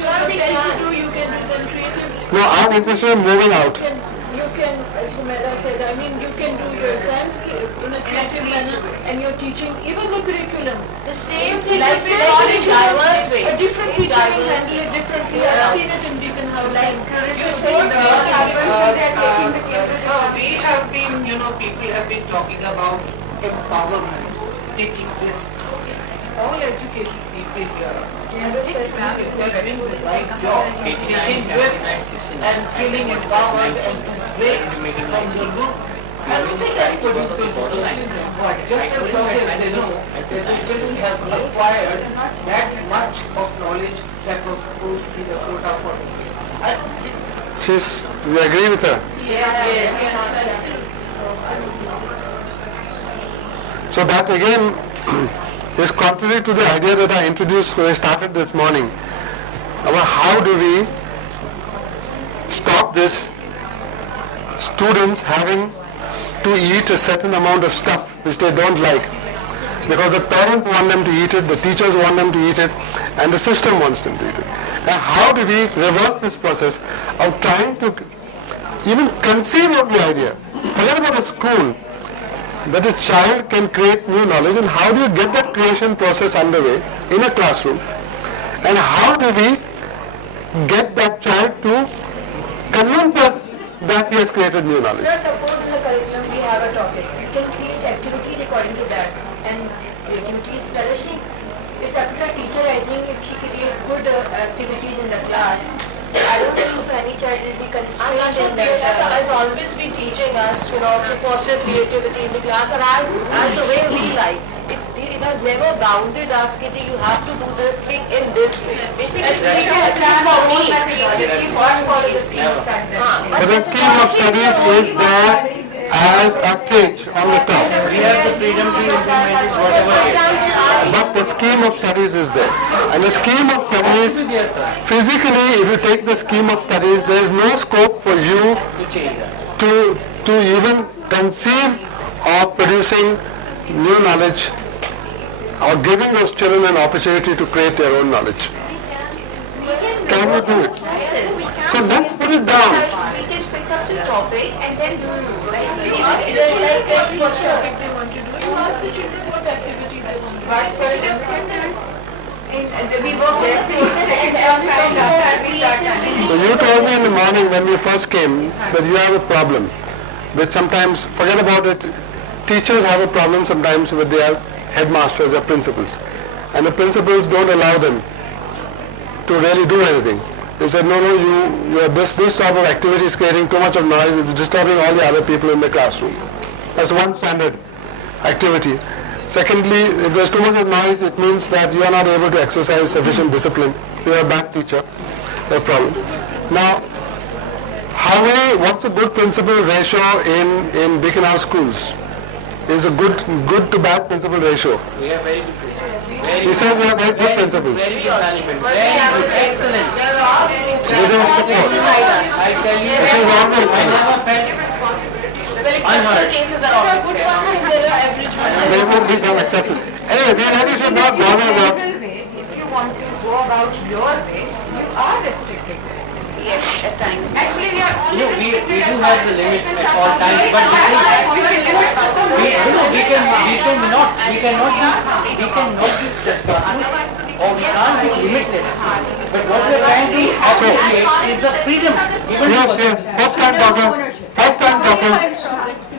service. Well, you can do them creative. No, I'm interested in moving out. You can, as Humera said, I mean, you can do your exams in a creative manner, and you're teaching even the curriculum. The same lesson in diverse way. A different teacher will handle it differently. I've seen it in Beaconhouse. Like we have been, people have been talking about empowerment, taking risks. All educated people here, if they're doing the right job, taking risks and feeling empowered and great from the group, I don't think anybody's going to question them. But just as long as they know that the children have acquired that much of knowledge that was supposed to be the quota for them. I don't think so. We agree with her. yes. So that again is contrary to the idea that I introduced when I started this morning about how do we stop this students having to eat a certain amount of stuff which they don't like, because the parents want them to eat it, the teachers want them to eat it, and the system wants them to eat it. And how do we reverse this process of trying to even conceive of the idea, forget about a school, that a child can create new knowledge, and how do you get that creation process underway in a classroom, and how do we get that child to convince us that he has created new knowledge? Suppose in the curriculum we have a topic. You can create activities according to that, and creativity is flourishing. It's up to the teacher, I think, if she creates good activities in the class. I don't think so any child will be constrained in that. Has always been teaching us, to foster creativity in the class, and as the way we like. It has never bounded us, Kitty, you have to do this thing in this way. Basically, for me. But the scheme of studies is there as a cage on the top. We have the freedom to implement it whatever. But the scheme of studies is there. And the scheme of studies, physically, if you take the scheme of studies, there is no scope for you To change that. to even conceive of producing new knowledge or giving those children an opportunity to create their own knowledge. Can you do it? So let's put it down. We can pick up the topic and then do it, right? What topic they want to do, you ask the children what activity they want to do. But for we work with the process and So you told me in the morning when we first came that you have a problem with sometimes, forget about it, teachers have a problem sometimes with their headmasters or principals. And the principals don't allow them to really do anything. They said, no, this type of activity is creating too much of noise, it's disturbing all the other people in the classroom. That's one standard activity. Secondly, if there's too much of noise, it means that you are not able to exercise sufficient discipline. You are a bad teacher. No problem. Now, what's a good principal ratio in Beaconhouse schools? Is a good to bad principal ratio? We have very good principles. He said we have very good principals. Very good management. Very good. Excellent. These are support. I tell you, This is always I never felt unheard. cases are always there. there will be some exceptions. Anyway, we really should not bother about. If you want to go about your way, you are restricted. Yes, at times. Actually, we are only We do have the limits at all times, but we cannot be trespassing, or we can't be limitless. But what we are trying to appreciate is the freedom given to us. Yes. First time, Doctor. First time, Doctor.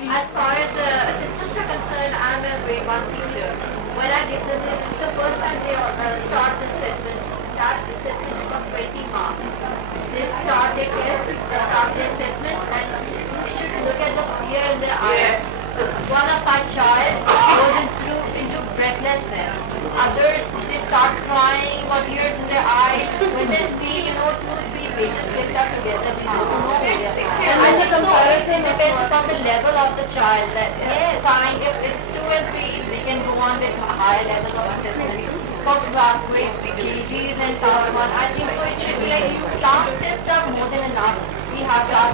As far as assistants are concerned, I'm a grade 1 teacher. When I give them this, is the first time they start the assessments. That assessments for 20 marks. They start their tests, they start their assessments, and you should look at the fear in their eyes. One of my child goes into breathlessness. Others, they start crying or tears in their eyes when they see, 2 or 3 pages picked up together. And the comparison depends upon the level of the child. That fine, if it's 2 and 3, we can go on with a higher level of assessment. For grades, KGs and class 1, I think so it should be like class tests are more than enough. We have class.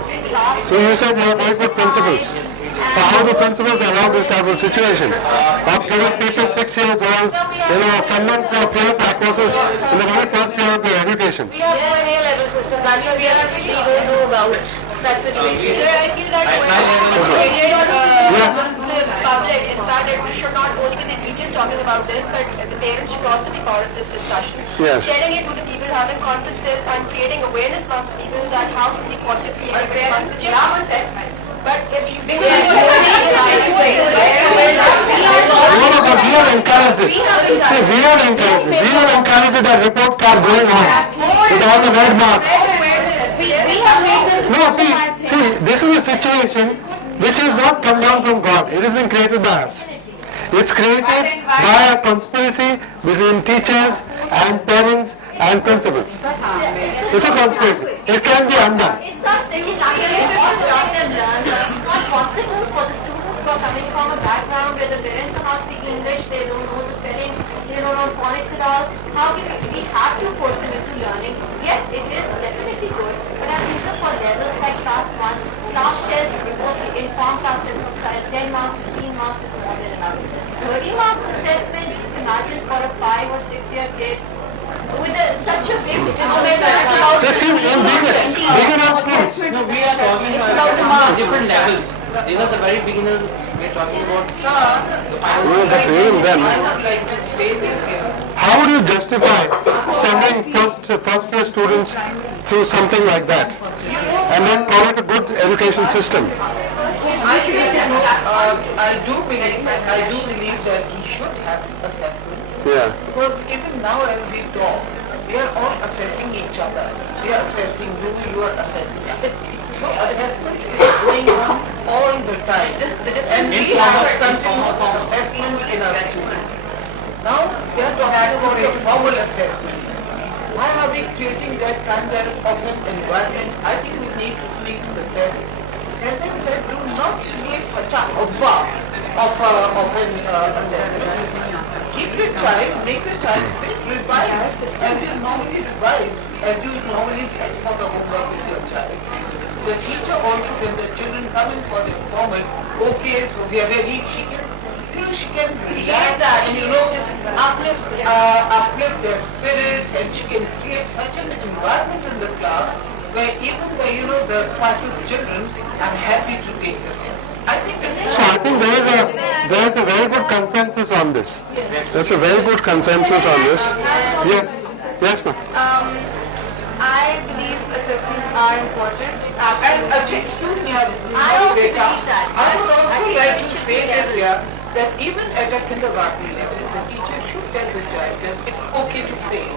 So you said you have very good principals. So how do principals allow this type of situation? Of giving people 6 years old, someone for fear psychosis in the very first year of their education. We have no A level system, that's why we don't know about such situations. Sir, I feel that the public, in fact, it should not only be the teachers talking about this, but the parents should also be part of this discussion. Yes. Telling it to the people, having conferences and creating awareness amongst the people that how to be positive creativity amongst the children. assessments. But if you No, but we have encouraged it. See, we have encouraged it. We have encouraged that report card going on with all the red marks. We have made them No, see, this is a situation which has not come down from God. It has been created by us. It's created by a conspiracy between teachers and parents and principals. It's a conspiracy. It can be undone. It's a civil It's not possible for the students who are coming from a background where the parents are not speaking English, they don't know the spelling, they don't know phonics at all. How can we have to force them into learning? Yes, it is definitely good, but I'm using for levels like class 1, class test, report, informed class test of 10 marks, 15 marks is more than enough. 30 marks assessment, just imagine for a 5 or 6 year kid with such a big This is in Beaconhouse Group. No, we are talking about different levels. These are the very beginners. We are talking about the final. No, but even then, I would like to say this here. how would you justify sending first year students through something like that and then call it a good education system? I think, I do believe that he should have assessments. Yeah. Because even now as we talk, we are all assessing each other. We are assessing you are assessing other people. So assessment is going on all the time. And we have a continuous assessment in our students. Now they are talking about a formal assessment. Why are we creating that kind of an environment? I think we need to speak to the parents. Tell them that do not create such a hava of an assessment. Keep the child, make the child sit, revise, as you normally revise, as you normally set for the homework with your child. The teacher also, when the children come in for their formal, okay, so we are ready, she can relax that and uplift their spirits, and she can create such an environment in the class where even the classes children are happy to take the test. I think it's So I think there is a very good consensus on this. There's a very good consensus on this. Yes, ma'am. I believe assessments are important. And excuse me, Rebecca, I would also like to say this here, that even at a kindergarten level, the teacher should tell the child that it's okay to fail.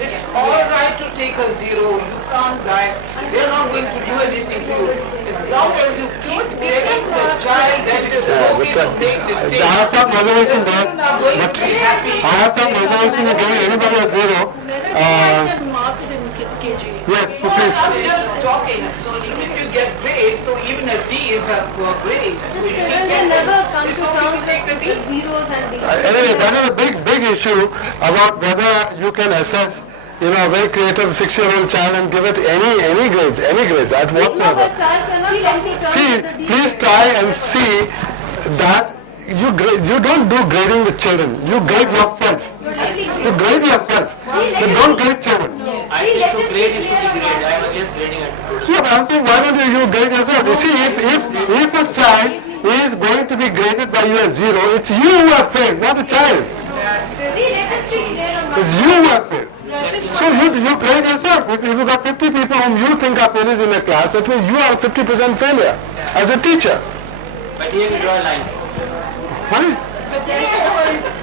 It's all right to take a 0, you can't die, they're not going to do anything to you. As long as you keep telling the child that it is okay to make mistakes, I have some reservation there, children are going to be happy. I have some reservation in giving anybody a 0. Marks in KG. Yes, so No, please. I'm just talking. So even if you get grades, so even a D is a poor grade. So if you get never come it's to okay terms to take the D. with zeros and these. Anyway, that is a big issue about whether you can assess, a very creative 6-year-old child and give it any grades at whatsoever. See, please try and see that you don't do grading with children. You grade yourself. You grade yourself. You don't grade children. I think to grade is to be graded. I am against grading at all. Yeah, but I'm saying, why don't you grade yourself? You see, if a child is going to be graded by you as 0, it's you who have failed, not the child. It's you who have failed. So you grade yourself. If you got 50 people whom you think are failures in a class, that means you are a 50% failure as a teacher. But here we draw a line. Right?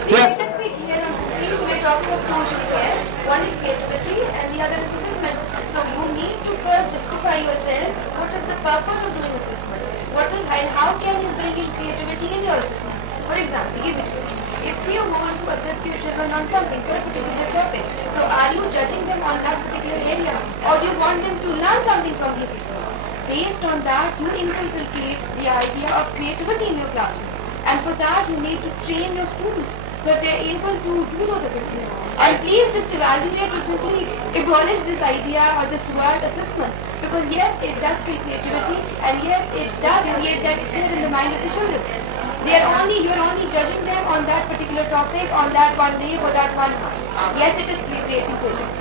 Yes. We're talking of two things here. One is creativity and the other is assessments. So you need to first justify yourself. What is the purpose of doing assessments? And how can you bring in creativity in your assessments? For example, give it. If you want to assess your children on something for a particular topic, so are you judging them on that particular area, or do you want them to learn something from the assessment? Based on that, you inculcate the idea of creativity in your classroom. And for that, you need to train your students so that they're able to do those assessments. And please just evaluate or simply abolish this idea or this word assessments, because yes, it does kill creativity, and yes, it does create that skill in the mind of the children. you're only judging them on that particular topic, on that one day, for that 1 month. Yes, it is creating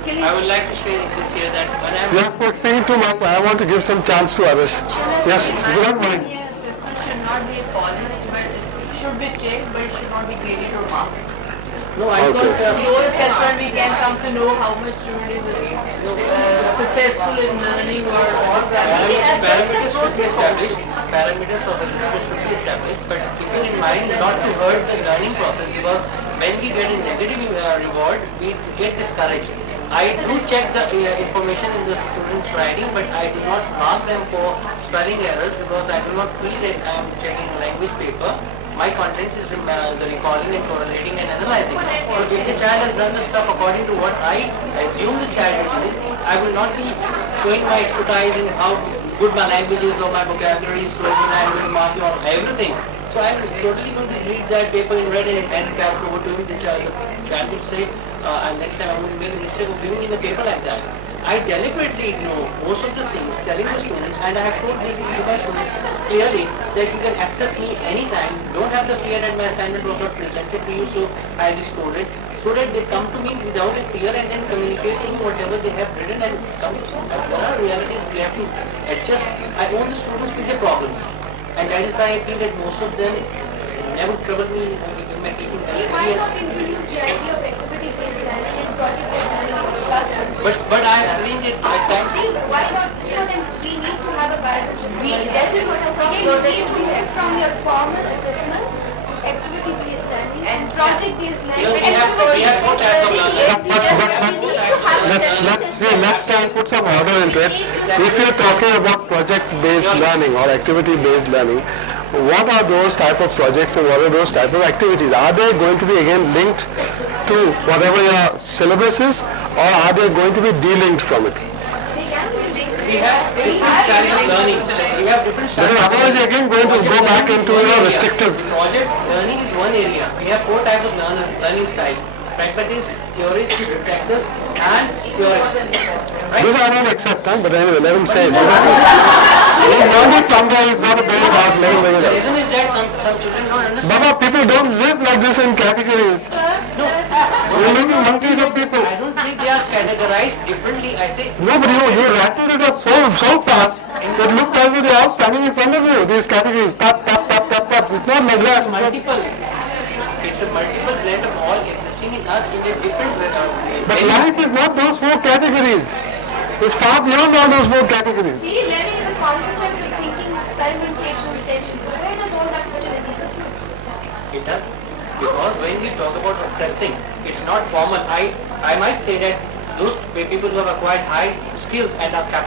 killing. I would like to share this here that when I'm... You have put me too much. I want to give some chance to others. Yes, if you don't mind. Assessment should not be polished, but it should be checked, but it should not be graded or marked. No, I Okay. Through assessment, we can come to know how much student is successful in learning or understanding. Parameters should be established. Parameters of assessment should be established, but keeping in mind not to hurt the learning process, because when we get a negative reward, we get discouraged. I do check the information in the students' writing, but I do not mark them for spelling errors, because I do not feel that I am checking a language paper. My content is the recalling and correlating and analyzing. So if the child has done the stuff according to what I assume the child will do, I will not be showing my expertise in how good my language is or my vocabulary is, so I will mark you on everything. So I am totally going to read that paper in red and carry over to him. The child will say, and next time I will make a mistake of giving in the paper like that. I deliberately ignore most of the things, telling the students, and I have told this to my students clearly that you can access me anytime. Don't have the fear that my assignment was not presented to you, so I just scored it. So that they come to me without a fear and then communicate to me whatever they have written and come to me. There are realities we have to adjust. I own the students with their problems, and that is why I feel that most of them never trouble me in my teaching. Why not introduce the idea of activity-based learning and project-based learning in the classroom? But I have seen it at times. Why not? We need to have a balance. That is what I'm talking about. You need to move from your formal assessments, activity-based learning, and project-based learning. We have four types of learning. Let's try and put some order into it. If you're talking about project-based learning or activity-based learning, what are those type of projects and what are those type of activities? Are they going to be again linked to whatever your syllabus is, or are they going to be de-linked from it? We have different styles of learning. We have different styles. Because otherwise you're again going to go back into a restrictive. Project learning is one area. We have four types of learning styles: pragmatists, theorists, reflectors, and theorists. Right? This I don't accept, huh? But anyway, let him say it. Learn it someday is not a big about let him The live it reason is that some children don't out. understand. Baba, people don't live like this in categories. You're making monkeys of people. I don't think they are categorized differently. I say No, but you rattled it up so fast that looked as if they're all standing in front of you, these categories. Tap, tap, tap, tap, tap. It's not like that. multiple. It's a multiple blend of all existing in us in a different way. But life is not those four categories. It's far beyond all those four categories. See, learning is a consequence of thinking, experimentation, retention. Where does all that fit in the system? It does. Because when we talk about assessing, it's not formal. I might say that those people who have acquired high skills and are capable